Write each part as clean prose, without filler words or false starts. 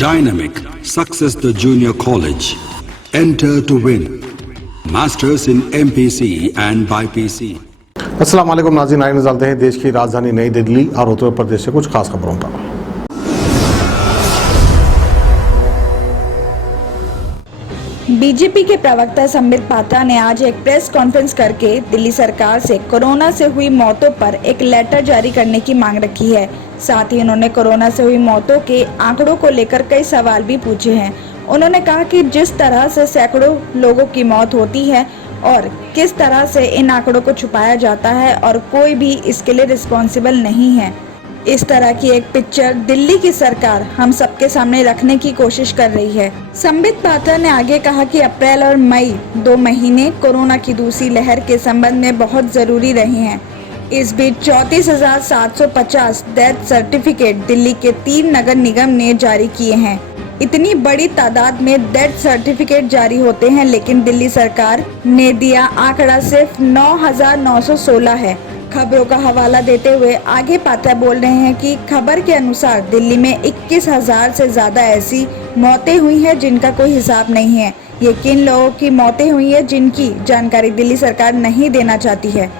Dynamic Success the Junior College. Enter to win. Masters in MPC and BPC. अस्सलाम वालेकुम नाज़रीन, आइए नज़र डालते हैं देश की राजधानी नई दिल्ली और उत्तर प्रदेश से कुछ खास खबरों पर। बीजेपी के प्रवक्ता संबित पात्रा ने आज एक प्रेस कॉन्फ्रेंस करके दिल्ली सरकार से कोरोना से हुई मौतों पर एक लेटर जारी करने की मांग रखी है। साथ ही उन्होंने कोरोना से हुई मौतों के आंकड़ों को लेकर कई सवाल भी पूछे हैं। उन्होंने कहा कि जिस तरह से सैकड़ों लोगों की मौत होती है और किस तरह से इन आंकड़ों को छुपाया जाता है और कोई भी इसके लिए रिस्पॉन्सिबल नहीं है, इस तरह की एक पिक्चर दिल्ली की सरकार हम सबके सामने रखने की कोशिश कर रही है। संबित पात्रा ने आगे कहा कि अप्रैल और मई 2 महीने कोरोना की दूसरी लहर के संबंध में बहुत जरूरी रहे हैं। इस बीच 34,750 डेथ सर्टिफिकेट दिल्ली के 3 नगर निगम ने जारी किए हैं। इतनी बड़ी तादाद में डेथ सर्टिफिकेट जारी होते हैं, लेकिन दिल्ली सरकार ने दिया आंकड़ा सिर्फ 9,916 है। खबरों का हवाला देते हुए आगे पात्रा बोल रहे हैं कि खबर के अनुसार दिल्ली में 21,000 से ज्यादा ऐसी मौतें हुई हैं जिनका कोई हिसाब नहीं है। ये किन लोगों की मौतें हुई है जिनकी जानकारी दिल्ली सरकार नहीं देना चाहती है।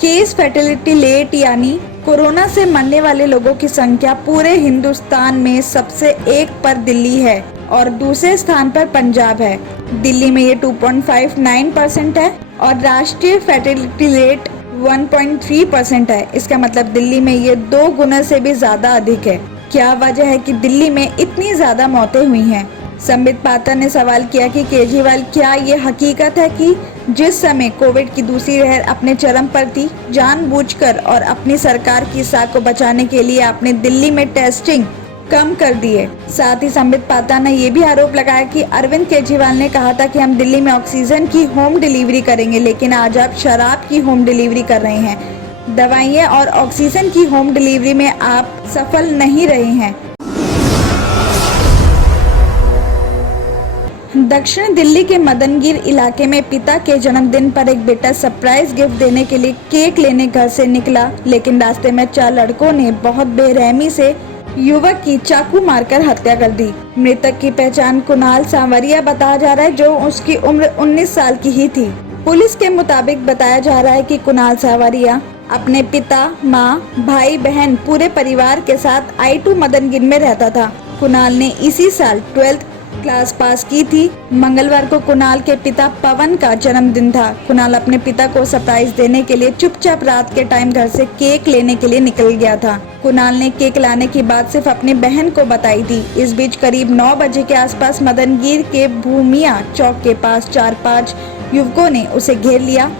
केस फैटेलिटी रेट यानी कोरोना से मरने वाले लोगों की संख्या पूरे हिंदुस्तान में सबसे 1 पर दिल्ली है और दूसरे स्थान पर पंजाब है। दिल्ली में ये 2.59% है और राष्ट्रीय फैटेलिटी रेट 1.3% है। इसका मतलब दिल्ली में ये 2 गुना से भी ज्यादा अधिक है। क्या वजह है कि दिल्ली में इतनी ज्यादा मौतें हुई हैं? संबित पात्रा ने सवाल किया कि केजरीवाल, क्या ये हकीकत है कि जिस समय कोविड की दूसरी लहर अपने चरम पर थी, जानबूझकर और अपनी सरकार की साख को बचाने के लिए आपने दिल्ली में टेस्टिंग कम कर दिए? साथ ही संबित पात्रा ने ये भी आरोप लगाया कि अरविंद केजरीवाल ने कहा था कि हम दिल्ली में ऑक्सीजन की होम डिलीवरी करेंगे, लेकिन आज आप शराब की होम डिलीवरी कर रहे हैं। दवाइयाँ और ऑक्सीजन की होम डिलीवरी में आप सफल नहीं रहे हैं। दक्षिण दिल्ली के मदनगीर इलाके में पिता के जन्मदिन पर एक बेटा सरप्राइज गिफ्ट देने के लिए केक लेने घर से निकला, लेकिन रास्ते में 4 लड़कों ने बहुत बेरहमी से युवक की चाकू मारकर हत्या कर दी। मृतक की पहचान कुणाल सांवरिया बताया जा रहा है, जो उसकी उम्र 19 साल की ही थी। पुलिस के मुताबिक बताया जा रहा है कि कुणाल सांवरिया अपने पिता, माँ, भाई बहन पूरे परिवार के साथ I2 मदनगीर में रहता था। कुणाल ने इसी साल 12th क्लास पास की थी। मंगलवार को कुणाल के पिता पवन का जन्मदिन था। कुणाल अपने पिता को सरप्राइज देने के लिए चुपचाप रात के टाइम घर से केक लेने के लिए निकल गया था। कुणाल ने केक लाने की बात सिर्फ अपनी बहन को बताई थी। इस बीच करीब 9 बजे के आसपास मदनगीर के भूमिया चौक के पास 4-5 युवकों ने उसे घेर लिया।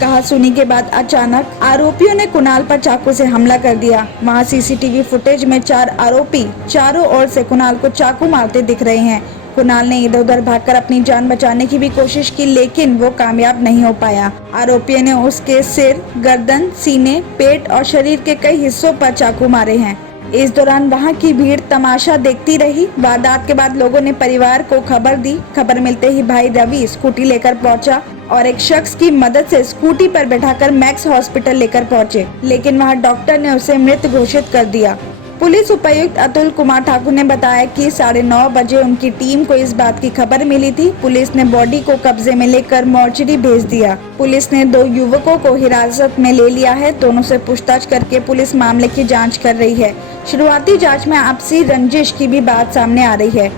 कहा सुनी के बाद अचानक आरोपियों ने कुणाल पर चाकू से हमला कर दिया। वहां सीसीटीवी फुटेज में 4 आरोपी चारों ओर से कुणाल को चाकू मारते दिख रहे हैं। कुणाल ने इधर उधर भागकर अपनी जान बचाने की भी कोशिश की, लेकिन वो कामयाब नहीं हो पाया। आरोपियों ने उसके सिर, गर्दन, सीने, पेट और शरीर के कई हिस्सों पर चाकू मारे हैं। इस दौरान वहां की भीड़ तमाशा देखती रही। वारदात के बाद लोगों ने परिवार को खबर दी। खबर मिलते ही भाई रवि स्कूटी लेकर पहुंचा और एक शख्स की मदद से स्कूटी पर बैठाकर मैक्स हॉस्पिटल लेकर पहुंचे, लेकिन वहां डॉक्टर ने उसे मृत घोषित कर दिया। पुलिस उपायुक्त अतुल कुमार ठाकुर ने बताया कि 9:30 बजे उनकी टीम को इस बात की खबर मिली थी। पुलिस ने बॉडी को कब्जे में लेकर मोर्चरी भेज दिया। पुलिस ने 2 युवकों को हिरासत में ले लिया है। दोनों से पूछताछ करके पुलिस मामले की जांच कर रही है। शुरुआती जांच में आपसी रंजिश की भी बात सामने आ रही है।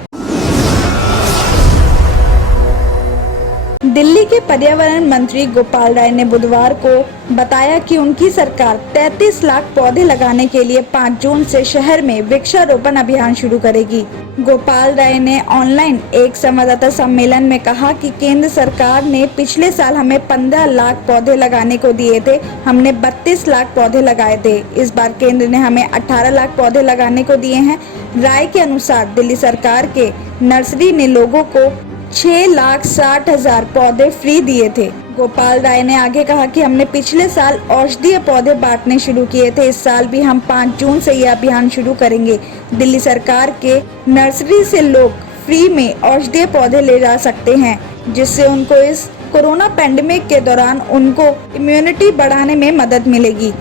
दिल्ली के पर्यावरण मंत्री गोपाल राय ने बुधवार को बताया कि उनकी सरकार 33 लाख पौधे लगाने के लिए 5 जून से शहर में वृक्षारोपण अभियान शुरू करेगी। गोपाल राय ने ऑनलाइन एक संवाददाता सम्मेलन में कहा कि केंद्र सरकार ने पिछले साल हमें 15 लाख पौधे लगाने को दिए थे। हमने 32 लाख पौधे लगाए थे। इस बार केंद्र ने हमें 18 लाख पौधे लगाने को दिए हैं। राय के अनुसार दिल्ली सरकार के नर्सरी ने लोगों को 6,60,000 पौधे फ्री दिए थे। गोपाल राय ने आगे कहा कि हमने पिछले साल औषधीय पौधे बांटने शुरू किए थे। इस साल भी हम 5 जून से यह अभियान शुरू करेंगे। दिल्ली सरकार के नर्सरी से लोग फ्री में औषधीय पौधे ले जा सकते हैं, जिससे उनको इस कोरोना पैंडेमिक के दौरान उनको इम्यूनिटी बढ़ाने में मदद मिलेगी।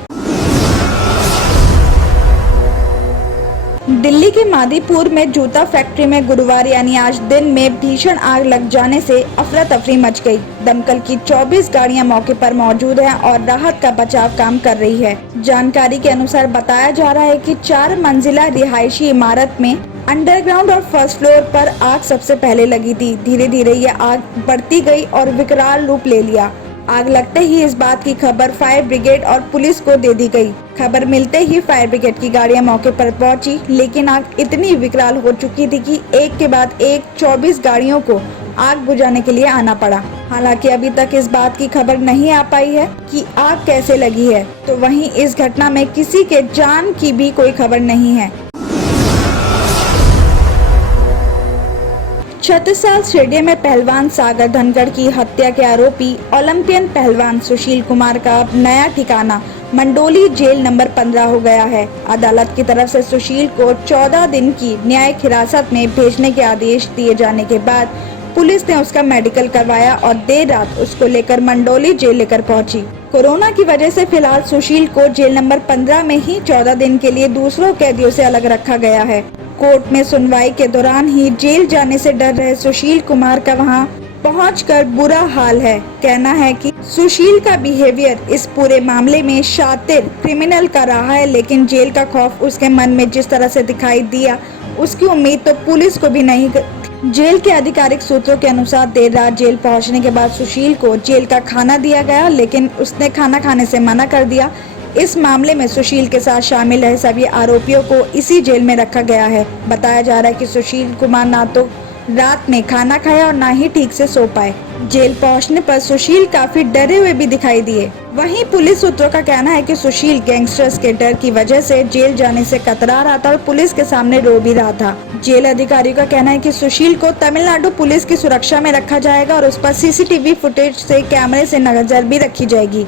दिल्ली के मादीपुर में जूता फैक्ट्री में गुरुवार यानी आज दिन में भीषण आग लग जाने से अफरा तफरी मच गई। दमकल की 24 गाड़ियां मौके पर मौजूद हैं और राहत का बचाव काम कर रही है। जानकारी के अनुसार बताया जा रहा है कि 4 मंजिला रिहायशी इमारत में अंडरग्राउंड और फर्स्ट फ्लोर पर आग सबसे पहले लगी थी। धीरे धीरे ये आग बढ़ती गई और विकराल रूप ले लिया। आग लगते ही इस बात की खबर फायर ब्रिगेड और पुलिस को दे दी गई। खबर मिलते ही फायर ब्रिगेड की गाड़ियां मौके पर पहुंची, लेकिन आग इतनी विकराल हो चुकी थी कि एक के बाद एक 24 गाड़ियों को आग बुझाने के लिए आना पड़ा। हालांकि अभी तक इस बात की खबर नहीं आ पाई है कि आग कैसे लगी है, तो वहीं इस घटना में किसी के जान की भी कोई खबर नहीं है। छत्रसाल स्टेडियम में पहलवान सागर धनखड़ की हत्या के आरोपी ओलंपियन पहलवान सुशील कुमार का अब नया ठिकाना मंडोली जेल नंबर 15 हो गया है। अदालत की तरफ से सुशील को 14 दिन की न्यायिक हिरासत में भेजने के आदेश दिए जाने के बाद पुलिस ने उसका मेडिकल करवाया और देर रात उसको लेकर मंडोली जेल लेकर पहुंची। कोरोना की वजह से फिलहाल सुशील को जेल नंबर 15 में ही 14 दिन के लिए दूसरों कैदियों से अलग रखा गया है। कोर्ट में सुनवाई के दौरान ही जेल जाने से डर रहे सुशील कुमार का वहां पहुंचकर बुरा हाल है। कहना है कि सुशील का बिहेवियर इस पूरे मामले में शातिर क्रिमिनल का रहा है, लेकिन जेल का खौफ उसके मन में जिस तरह से दिखाई दिया, उसकी उम्मीद तो पुलिस को भी नहीं। जेल के आधिकारिक सूत्रों के अनुसार देर रात जेल पहुंचने के बाद सुशील को जेल का खाना दिया गया, लेकिन उसने खाना खाने से मना कर दिया। इस मामले में सुशील के साथ शामिल है सभी आरोपियों को इसी जेल में रखा गया है। बताया जा रहा है कि सुशील कुमार ना तो रात में खाना खाया और ना ही ठीक से सो पाए। जेल पहुंचने पर सुशील काफी डरे हुए भी दिखाई दिए। वहीं पुलिस सूत्रों का कहना है कि सुशील गैंगस्टर्स के डर की वजह से जेल जाने से कतरा रहा था और पुलिस के सामने रो भी रहा था। जेल अधिकारियों का कहना है कि सुशील को तमिलनाडु पुलिस की सुरक्षा में रखा जाएगा और उस पर सीसीटीवी फुटेज से कैमरे से नजर भी रखी जाएगी।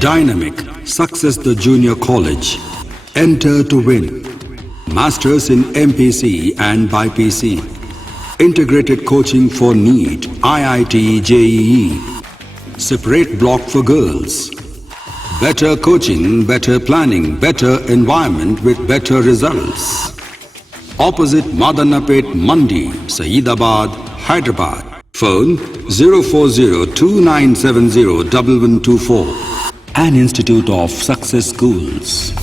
Dynamic Success the Junior College. Enter to win. Masters in MPC and BPC. Integrated coaching for NEET, IIT, JEE. Separate block for girls. Better coaching, better planning, better environment with better results. Opposite Madanapet Mandi, Saeedabad, Hyderabad. Phone 04029701124. An institute of success schools.